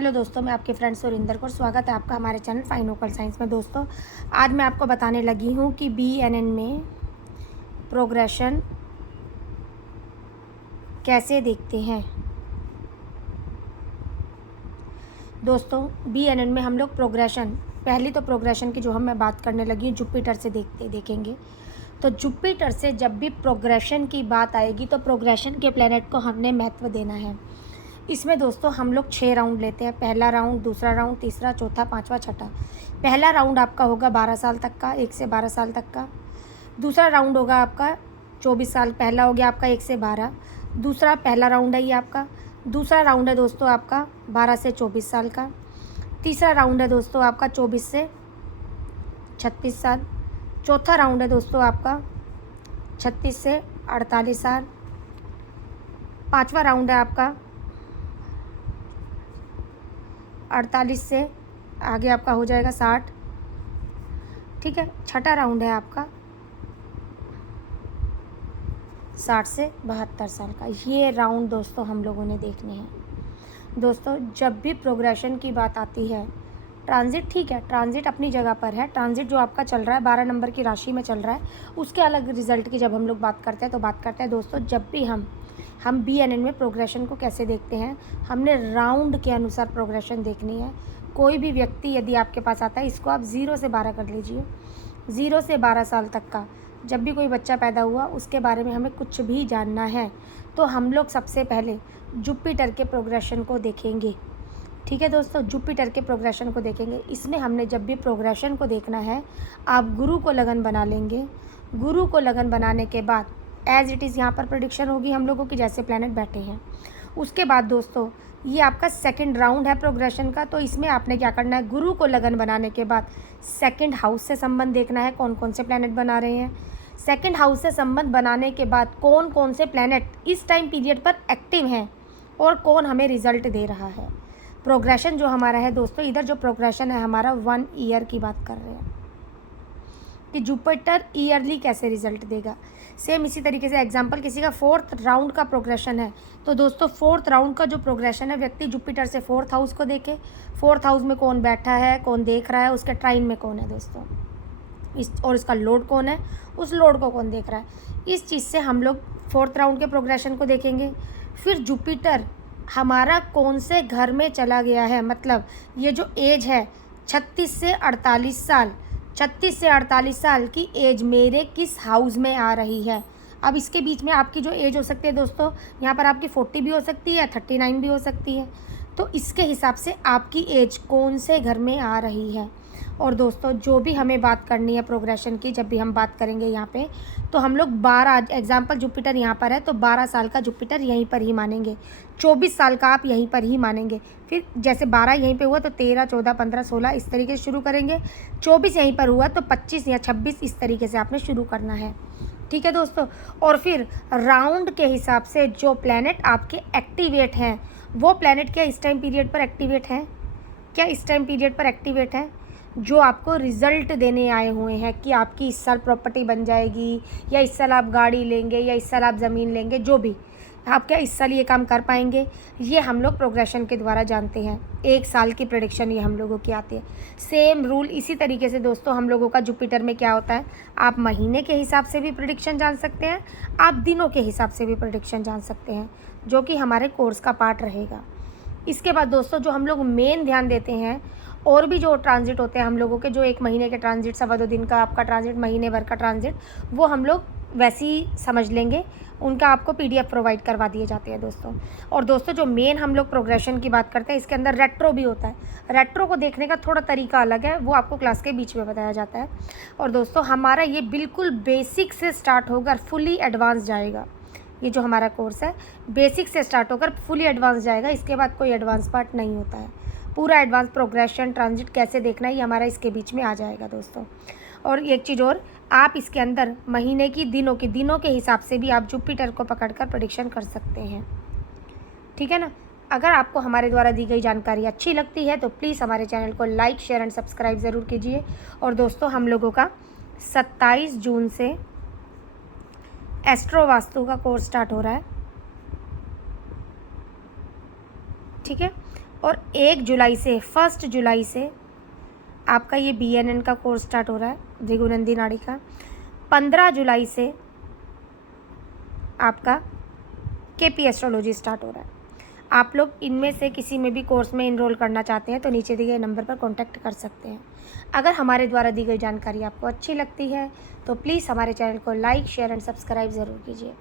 Hello दोस्तों, मैं आपके फ्रेंड सुरिंदर कौर। स्वागत है आपका हमारे चैनल फाइन ओकल साइंस में। दोस्तों, आज मैं आपको बताने लगी हूँ कि BNN में प्रोग्रेशन कैसे देखते हैं। दोस्तों, BNN में हम लोग प्रोग्रेशन, पहली तो प्रोग्रेशन की जो मैं बात करने लगी हूँ जुपिटर से देखेंगे। तो जुपिटर से जब भी प्रोग्रेशन की बात आएगी तो प्रोग्रेशन के प्लैनेट को हमने महत्व देना है। इसमें दोस्तों हम लोग 6 राउंड लेते हैं। पहला राउंड, दूसरा राउंड, तीसरा, चौथा, पांचवा, छठा। पहला राउंड आपका होगा 12 साल तक का, 1 से 12 साल तक का। दूसरा राउंड होगा आपका 24 साल। पहला हो गया आपका 1 से 12, दूसरा पहला राउंड है ये आपका। दूसरा राउंड है दोस्तों आपका 12 से 24 साल का। तीसरा राउंड है दोस्तों आपका 24 से 36 साल। चौथा राउंड है दोस्तों आपका 36 से 48 साल। पांचवा राउंड है आपका 48 से आगे आपका हो जाएगा 60। ठीक है। छठा राउंड है आपका 60 से 72 साल का। ये राउंड दोस्तों हम लोगों ने देखने हैं। दोस्तों, जब भी प्रोग्रेशन की बात आती है, ट्रांजिट ठीक है, ट्रांजिट अपनी जगह पर है। ट्रांजिट जो आपका चल रहा है 12 नंबर की राशि में चल रहा है, उसके अलग रिजल्ट की जब हम लोग बात करते हैं तो बात करते हैं दोस्तों, जब भी हम BNN में प्रोग्रेशन को कैसे देखते हैं, हमने राउंड के अनुसार प्रोग्रेशन देखनी है। कोई भी व्यक्ति यदि आपके पास आता है, इसको आप 0 से 12 कर लीजिए। 0 से 12 साल तक का जब भी कोई बच्चा पैदा हुआ, उसके बारे में हमें कुछ भी जानना है तो हम लोग सबसे पहले जुपिटर के प्रोग्रेशन को देखेंगे। ठीक है दोस्तों, जुपिटर के प्रोग्रेशन को देखेंगे। इसमें हमने जब भी प्रोग्रेशन को देखना है, आप गुरु को लगन बना लेंगे। गुरु को लगन बनाने के बाद एज इट इज़ यहाँ पर प्रेडिक्शन होगी हम लोगों की, जैसे प्लैनेट बैठे हैं। उसके बाद दोस्तों, ये आपका सेकंड राउंड है प्रोग्रेशन का। तो इसमें आपने क्या करना है, गुरु को लगन बनाने के बाद सेकंड हाउस से संबंध देखना है, कौन कौन से प्लैनेट बना रहे हैं। सेकंड हाउस से संबंध बनाने के बाद कौन कौन से प्लैनेट इस टाइम पीरियड पर एक्टिव हैं और कौन हमें रिजल्ट दे रहा है। प्रोग्रेशन जो हमारा है दोस्तों, इधर जो प्रोग्रेशन है हमारा 1 ईयर की बात कर रहे हैं कि जुपिटर ईयरली कैसे रिजल्ट देगा। सेम इसी तरीके से एग्जांपल, किसी का 4th राउंड का प्रोग्रेशन है तो दोस्तों 4th राउंड का जो प्रोग्रेशन है, व्यक्ति जुपिटर से 4th हाउस को देखे। 4th हाउस में कौन बैठा है, कौन देख रहा है, उसके ट्राइन में कौन है दोस्तों, और इसका लोड कौन है, उस लोड को कौन देख रहा है। इस चीज़ से हम लोग 4th राउंड के प्रोग्रेशन को देखेंगे। फिर जुपिटर हमारा कौन से घर में चला गया है, मतलब ये जो एज है 36 से 48 साल, 36 से 48 साल की एज मेरे किस हाउस में आ रही है। अब इसके बीच में आपकी जो एज हो सकती है दोस्तों, यहाँ पर आपकी 40 भी हो सकती है, 39 भी हो सकती है। तो इसके हिसाब से आपकी एज कौन से घर में आ रही है। और दोस्तों, जो भी हमें बात करनी है प्रोग्रेशन की, जब भी हम बात करेंगे यहाँ पे, तो हम लोग 12 एग्जाम्पल जुपिटर यहाँ पर है तो 12 साल का जुपिटर यहीं पर ही मानेंगे। 24 साल का आप यहीं पर ही मानेंगे। फिर जैसे 12 यहीं पे हुआ तो 13, 14, 15, 16 इस तरीके से शुरू करेंगे। 24 यहीं पर हुआ तो 25 या 26 इस तरीके से आपने शुरू करना है। ठीक है दोस्तों। और फिर राउंड के हिसाब से जो प्लैनेट आपके एक्टिवेट हैं, वो प्लैनेट क्या इस टाइम पीरियड पर एक्टिवेट हैं, क्या इस टाइम पीरियड पर एक्टिवेट हैं, जो आपको रिज़ल्ट देने आए हुए हैं कि आपकी इस साल प्रॉपर्टी बन जाएगी, या इस साल आप गाड़ी लेंगे, या इस साल आप ज़मीन लेंगे, जो भी आप क्या इस साल ये काम कर पाएंगे। ये हम लोग प्रोग्रेशन के द्वारा जानते हैं। 1 साल की प्रेडिक्शन ये हम लोगों की आती है। सेम रूल इसी तरीके से दोस्तों हम लोगों का जुपिटर में क्या होता है, आप महीने के हिसाब से भी प्रेडिक्शन जान सकते हैं, आप दिनों के हिसाब से भी प्रेडिक्शन जान सकते हैं, जो कि हमारे कोर्स का पार्ट रहेगा। इसके बाद दोस्तों, जो हम लोग मेन ध्यान देते हैं, और भी जो ट्रांजिट होते हैं हम लोगों के, जो 1 महीने के ट्रांजिट, 2.25 दिन का आपका ट्रांजिट, महीने भर का ट्रांजिट, वो हम लोग वैसे ही समझ लेंगे। उनका आपको PDF प्रोवाइड करवा दिए जाते हैं दोस्तों। और दोस्तों, जो मेन हम लोग प्रोग्रेशन की बात करते हैं, इसके अंदर रेट्रो भी होता है। रेट्रो को देखने का थोड़ा तरीका अलग है, वो आपको क्लास के बीच में बताया जाता है। और दोस्तों, हमारा ये बिल्कुल बेसिक से स्टार्ट होकर फुली एडवांस जाएगा। ये जो हमारा कोर्स है बेसिक से स्टार्ट होकर फुली एडवांस जाएगा। इसके बाद कोई एडवांस पार्ट नहीं होता है। पूरा एडवांस प्रोग्रेशन, ट्रांजिट कैसे देखना है, ये हमारा इसके बीच में आ जाएगा दोस्तों। और एक चीज़ और, आप इसके अंदर महीने की दिनों के हिसाब से भी आप जुपिटर को पकड़कर प्रेडिक्शन कर सकते हैं। ठीक है ना। अगर आपको हमारे द्वारा दी गई जानकारी अच्छी लगती है तो प्लीज़ हमारे चैनल को लाइक, शेयर एंड सब्सक्राइब ज़रूर कीजिए। और दोस्तों, हम लोगों का 27 जून से एस्ट्रो वास्तु का कोर्स स्टार्ट हो रहा है। ठीक है। और 1 जुलाई से 1 जुलाई से आपका ये BNN का कोर्स स्टार्ट हो रहा है, भृगुनंदी नाड़ी का। 15 जुलाई से आपका KP एस्ट्रोलॉजी स्टार्ट हो रहा है। आप लोग इनमें से किसी में भी कोर्स में इनरोल करना चाहते हैं तो नीचे दिए गए नंबर पर कॉन्टैक्ट कर सकते हैं। अगर हमारे द्वारा दी गई जानकारी आपको अच्छी लगती है तो प्लीज़ हमारे चैनल को लाइक, शेयर एंड सब्सक्राइब ज़रूर कीजिए।